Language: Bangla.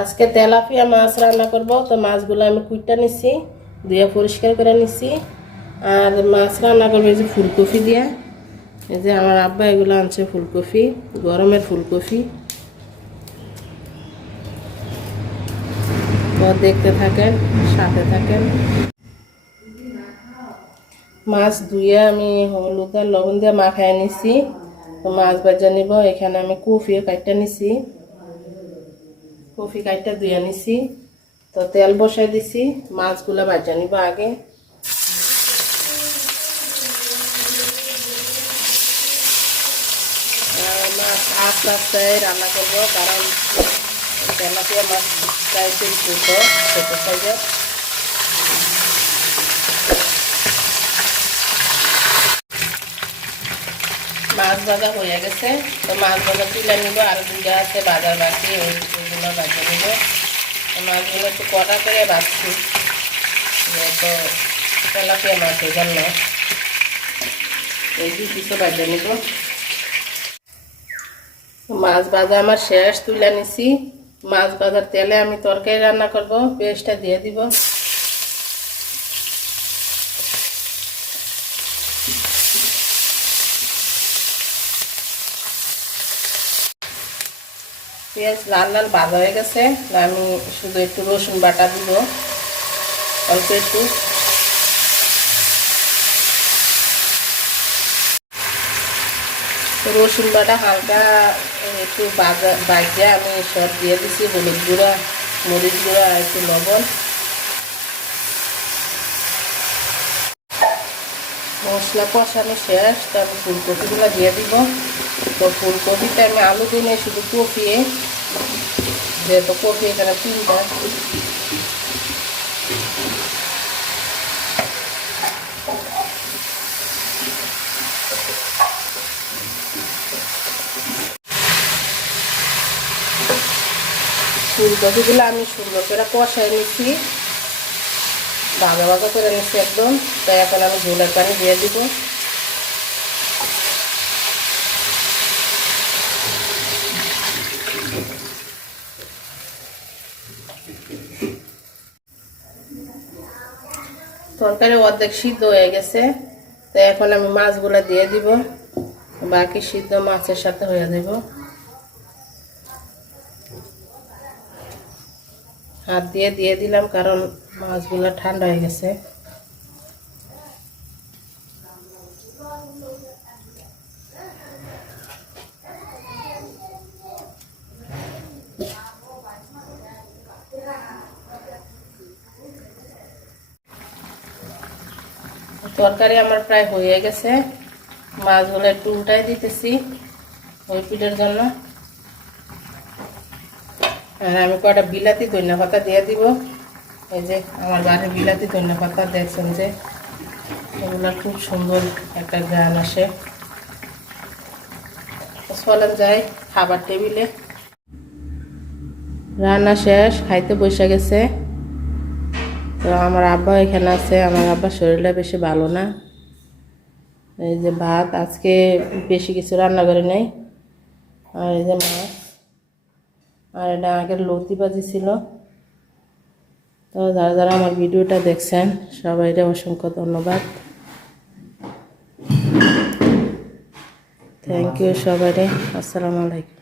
আজকে তেলাপিয়া মাছ রান্না করব। তো মাছগুলো আমি কুইটা নিছি, ধুয়ে পরিষ্কার করে নিছি। আর মাছ রান্না করবো এই যে ফুলকপি দিয়ে। এই যে আমার আব্বা এগুলো আনছে ফুলকপি, গরমের ফুলকপি। তো দেখতে থাকেন, সাথে থাকেন। মাছ ধুয়ে আমি হলুদ আর লবণ দিয়ে মাখায় নিছি। তো মাছ ভাজা নিব। এখানে আমি কফি কাটটা নিছি, কফি কাটটা ধুয়ে নিছি। তো তেল বসাই দিছি, মাছগুলো ভাজা নিব আগে। মাছ আস্তে আস্তে রান্না করবো, কারণ তেলাপিয়া মাছ প্রায় ছোট ছোট সাইজের। মাছ ভাজা হয়ে গেছে। তো মাছ ভাজা তুলে নিব, আর দুইটা আছে বাজার বাকি, ওইগুলো ভাজা নিব। তো মাছগুলো একটু কড়া করে ভাজছি, তো তেলাপিয়া মাছ এই জন্য এই কিছু ভাজা নিব। মাছ ভাজা আমার শেষ, তুলে নিছি। মাছ ভাজার তেলে আমি তরকারি রান্না করব, পেঁয়াজটা দিয়ে দিব। পেঁয়াজ লাল লাল ভাজা হয়ে গেছে। আমি শুধু একটু রসুন বাটা দিব, অল্প একটু। রসুন বাটা হালকা একটু ভাজা আমি সব দিয়ে দিছি, হলুদ গুঁড়া, মরিচ গুঁড়া, একটু লবণ। মশলা কষানো শেষ। তো আমি ফুলকপিগুলো দিয়ে দিব। তো ফুলকপিতে আমি আলু দিই, শুধু কপিয়ে, যেহেতু কপি এখানে 3টা। ফুলকপিগুলো আমি সুন্দর করে কষাই নিচ্ছি, ভাজা ভাজা করে নিচ্ছি একদম। তো এখন আমি ঝোলের পানি দিয়ে দিব। তরকারি অর্ধেক সিদ্ধ হয়ে গেছে। তো এখন আমি মাছগুলো দিয়ে দিব, বাকি সিদ্ধ মাছের সাথে হয়ে দেব। হাত দিয়ে দিয়ে দিলাম, কারণ মাছগুলো ঠান্ডা হয়ে গেছে। তরকারি আমার প্রায় হয়ে গেছে। মাছগুলো একটু উল্টাই দিতেছি ওই পিঠের জন্য। আর আমি কয়টা বিলাতি ধনিয়া পাতা দিয়ে দিব। এই যে আমার বাড়ির বিলাতি ধনিয়া পাতা, দেখছেন যে এগুলো খুব সুন্দর একটা ঘ্রাণ আসে। চলেন যাই খাবার টেবিলে। রান্না শেষ, খাইতে বসে গেছে। তো আমার আব্বা এখানে আছে। আমার আব্বার শরীরটা বেশি ভালো না। এই যে ভাত, আজকে বেশি কিছু রান্না করে নাই। আর এই যে মাছ, আর এটা আগের লতি ভাজি ছিল। তো যারা যারা আমার ভিডিওটা দেখছেন সবাইকে অসংখ্য ধন্যবাদ। থ্যাংক ইউ সবাইকে। আসসালামু আলাইকুম।